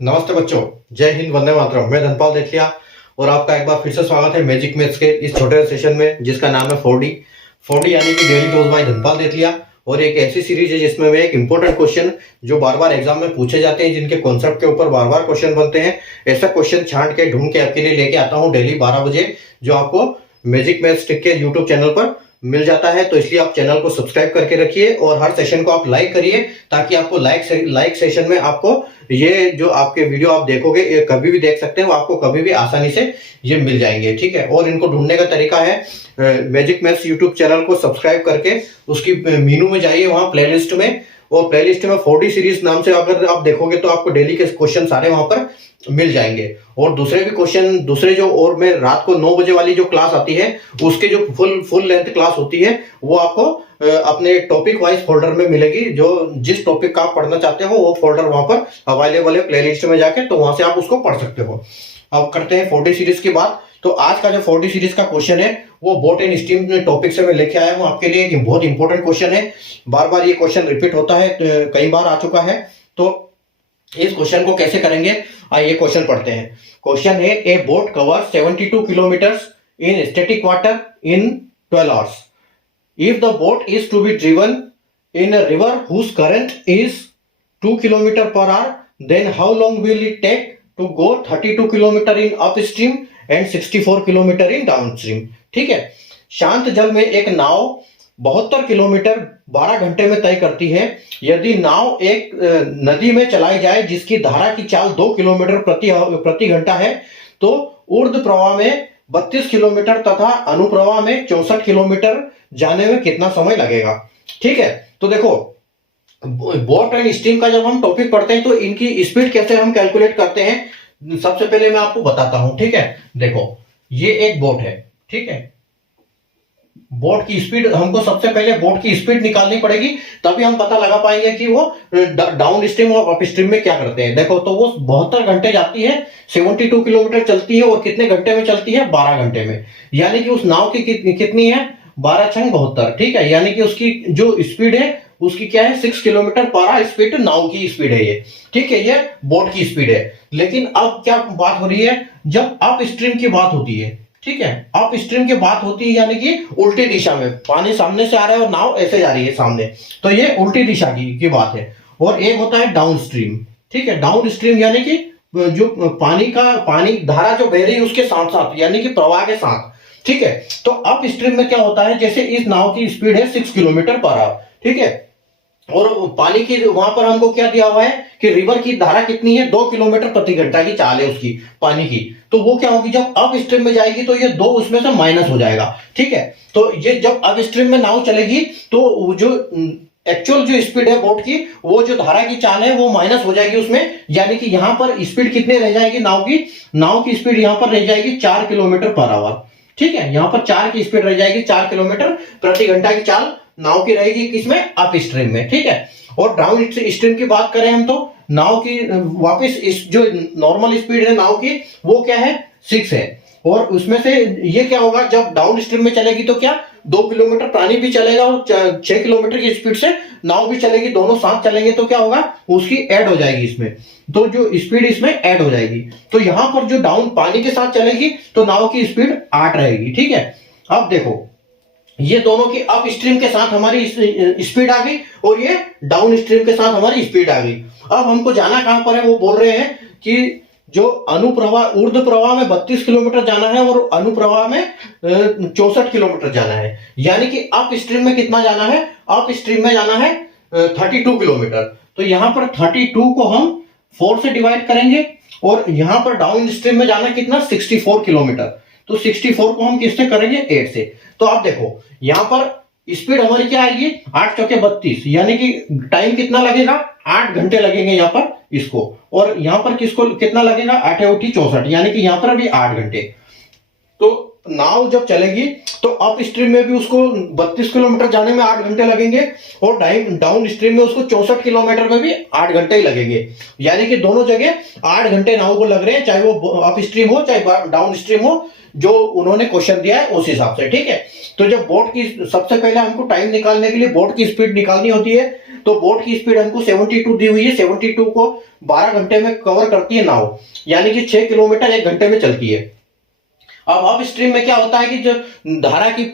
नमस्ते बच्चों, जय हिंद, वंदे मातरम। मैं धनपाल देखिया और आपका एक बार फिर से स्वागत है मैजिक मैथ्स के इस छोटे सेशन में जिसका नाम है 4D। 4D यानी कि डेली डोज बाय धनपाल देखिया। और एक ऐसी सीरीज है जिसमें मैं एक इंपॉर्टेंट क्वेश्चन जो बार बार एग्जाम में पूछे जाते हैं, जिनके कॉन्सेप्ट के ऊपर बार बार क्वेश्चन बनते हैं, ऐसा क्वेश्चन छांट के ढूंढ के आपके लिए लेके आता हूँ डेली 12 बजे, जो आपको मैजिक मैथ्स के यूट्यूब चैनल पर मिल जाता है। तो इसलिए आप चैनल को सब्सक्राइब करके रखिए और हर सेशन को आप लाइक करिए, ताकि आपको लाइक सेशन में आपको ये जो आपके वीडियो आप देखोगे ये कभी भी देख सकते हैं, वो आपको कभी भी आसानी से ये मिल जाएंगे। ठीक है। और इनको ढूंढने का तरीका है, मैजिक मैथ्स यूट्यूब चैनल को सब्सक्राइब करके उसकी मेनू में जाइए, वहां प्लेलिस्ट में, और प्लेलिस्ट में 4D सीरीज नाम से अगर आप देखोगे तो आपको डेली के क्वेश्चन सारे वहां पर मिल जाएंगे। और दूसरे भी क्वेश्चन, दूसरे जो, और मैं रात को 9 बजे वाली जो क्लास आती है उसके जो फुल लेंथ क्लास होती है वो आपको अपने टॉपिक वाइज फोल्डर में मिलेगी। जो जिस टॉपिक का आप पढ़ना चाहते हो वो फोल्डर वहां पर अवेलेबल है प्लेलिस्ट में जाके, तो वहां से आप उसको पढ़ सकते हो। अब करते हैं 4D सीरीज की बात। तो आज का जो 4D सीरीज का क्वेश्चन है वो बोट एंड स्टीम टॉपिक से मैं लेके आया हूं आपके लिए। एक बहुत इंपॉर्टेंट क्वेश्चन है, बार बार ये क्वेश्चन रिपीट होता है, कई बार आ चुका है। तो इस क्वेश्चन को कैसे करेंगे, आइए क्वेश्चन पढ़ते हैं। क्वेश्चन है, a boat cover 72 kilometres in static water in 12 hours. If the boat is to be driven in a river whose current is 2 kilometre per hour, then how long will it take to go 32 kilometre in upstream and 64 kilometre in downstream. ठीक है। शांत जल में एक नाव 72 kilometre 12 घंटे में तय करती है। यदि नाव एक नदी में चलाई जाए जिसकी धारा की चाल 2 किलोमीटर प्रति घंटा है, तो ऊर्ध्व प्रवाह में 32 किलोमीटर तथा अनुप्रवाह में 64 किलोमीटर जाने में कितना समय लगेगा। ठीक है। तो देखो, बोट एंड स्टीम का जब हम टॉपिक पढ़ते हैं तो इनकी स्पीड कैसे हम कैलकुलेट करते हैं, सबसे पहले मैं आपको बताता हूं। ठीक है। देखो, ये एक बोट है। ठीक है। बोट की स्पीड, हमको सबसे पहले बोट की स्पीड निकालनी पड़ेगी, तभी हम पता लगा पाएंगे कि वो डाउन स्ट्रीम और अप स्ट्रीम में क्या करते हैं। देखो, तो वो 72 घंटे जाती है, 72 किलोमीटर चलती है, और कितने घंटे में चलती है, 12 घंटे में। यानी कि उस नाव की कितनी है, 12 छंग 72। ठीक है। यानी कि उसकी जो स्पीड है उसकी क्या है, 6 किलोमीटर पर आवर स्पीड नाव की स्पीड है ये। ठीक है। ये बोट की स्पीड है। लेकिन अब क्या बात हो रही है, जब अप स्ट्रीम की बात होती है। ठीक है। अप स्ट्रीम की बात होती है, यानी कि उल्टी दिशा में पानी सामने से आ रहा है और नाव ऐसे जा रही है सामने, तो ये उल्टी दिशा की बात है। और एक होता है डाउन स्ट्रीम। ठीक है। डाउन स्ट्रीम यानी कि जो पानी धारा जो बह रही है उसके साथ साथ, यानी कि प्रवाह के साथ। ठीक है। तो अप स्ट्रीम में क्या होता है, जैसे इस नाव की स्पीड है 6 किलोमीटर पर आवर। ठीक है। और पानी की वहां पर हमको क्या दिया हुआ है कि रिवर की धारा कितनी है, 2 किलोमीटर प्रति घंटा की चाल है उसकी पानी की। तो वो क्या होगी, जब अप स्ट्रीम में जाएगी तो ये 2 उसमें से माइनस हो जाएगा। ठीक है। तो ये जब अप स्ट्रीम में नाव चलेगी तो जो एक्चुअल जो स्पीड है बोट की, वो जो धारा की चाल है वो माइनस हो जाएगी उसमें। यानी कि यहां पर स्पीड कितनी रह जाएगी नाव की स्पीड यहां पर रह जाएगी 4 किलोमीटर पर आवर। ठीक है। यहां पर 4 की स्पीड रह जाएगी, 4 किलोमीटर प्रति घंटा की चाल नाव की रहेगी किसमें, अप स्ट्रीम में। ठीक है। और डाउन स्ट्रीम की बात करें हम, तो नाव की वापस इस जो नॉर्मल स्पीड है नाव की वो क्या है, 6 है। और उसमें से ये क्या होगा, जब डाउन स्ट्रीम में चलेगी तो क्या 2 किलोमीटर पानी भी चलेगा और 6 किलोमीटर की स्पीड से नाव भी चलेगी, दोनों साथ चलेंगे, तो क्या होगा, उसकी ऐड हो जाएगी इसमें, तो जो स्पीड इसमें ऐड हो जाएगी। तो यहां पर जो डाउन पानी के साथ चलेगी तो नाव की स्पीड 8 रहेगी। ठीक है। अब देखो, ये दोनों की अप स्ट्रीम के साथ हमारी स्पीड आ गई और ये डाउन स्ट्रीम के साथ हमारी स्पीड आ गई। अब हमको जाना कहां पर है, वो बोल रहे हैं कि जो अनुप्रवाह, ऊर्ध्व प्रवाह में 32 किलोमीटर जाना है और अनुप्रवाह में 64 किलोमीटर जाना है। यानी कि अप स्ट्रीम में कितना जाना है, अप स्ट्रीम में जाना है 32 किलोमीटर। तो यहां पर 32 को हम 4 से डिवाइड करेंगे, और यहां पर डाउन स्ट्रीम में जाना कितना, 64 किलोमीटर। तो 64 को हम किससे करेंगे, 8 से। तो आप देखो, यहां पर स्पीड हमारी क्या आएगी, 8 चौके 32, यानी कि टाइम कितना लगेगा, 8 घंटे लगेंगे यहां पर इसको। और यहां पर किसको कितना लगेगा, 8 × 64, यानी कि यहां पर भी 8 घंटे। तो नाव जब चलेगी तो अप स्ट्रीम में भी उसको 32 किलोमीटर जाने में 8 घंटे लगेंगे, और डाउन स्ट्रीम में उसको 64 किलोमीटर में भी 8 घंटे ही लगेंगे। यानी कि दोनों जगह 8 घंटे नाव को लग रहे हैं, चाहे वो अप स्ट्रीम हो चाहे डाउन स्ट्रीम हो, जो उन्होंने क्वेश्चन दिया है उस हिसाब से। ठीक है। तो जब बोट की, सबसे पहले हमको टाइम निकालने के लिए बोट की स्पीड निकालनी होती है, तो बोट की स्पीड हमको 72 दी हुई है, 72 को 12 घंटे में कवर करती है नाव, यानी कि 6 किलोमीटर 1 घंटे में चलती है। अब स्ट्रीम में क्या होता है कि जो धारा की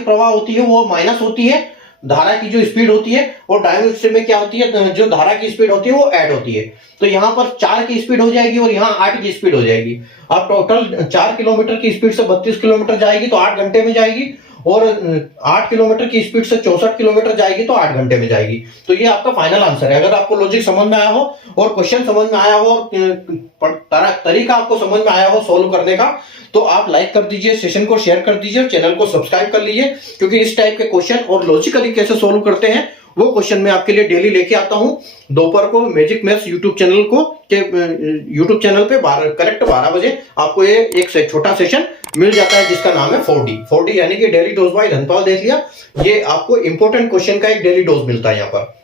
प्रवाह होती है वो माइनस होती है, धारा की जो स्पीड होती है, और डायनामिक स्ट्रीम में क्या होती है, जो धारा की स्पीड होती है वो ऐड होती है। तो यहाँ पर 4 की स्पीड हो जाएगी और यहाँ 8 की स्पीड हो जाएगी। अब टोटल 4 किलोमीटर की स्पीड से 32 किलोमीटर जाएगी तो 8 घंटे में जाएगी, और 8 किलोमीटर की स्पीड से 64 किलोमीटर जाएगी तो 8 घंटे में जाएगी। तो ये आपका फाइनल आंसर है। अगर आपको लॉजिक समझ में आया हो और क्वेश्चन समझ में आया हो और तरीका आपको समझ में आया हो सोल्व करने का, तो आप लाइक कर दीजिए, सेशन को शेयर कर दीजिए और चैनल को सब्सक्राइब कर लीजिए, क्योंकि इस टाइप के क्वेश्चन और लॉजिकली कैसे सोल्व करते हैं वो क्वेश्चन मैं आपके लिए डेली लेके आता हूं दोपहर को magic maths YouTube channel YouTube channel पे करेक्ट 12 बजे आपको ये एक छोटा सेशन मिल जाता है जिसका नाम है 4D यानी कि डेली डोज बाय धनपाल देख लिया। ये आपको इंपॉर्टेंट क्वेश्चन का एक डेली डोज मिलता है यहाँ पर।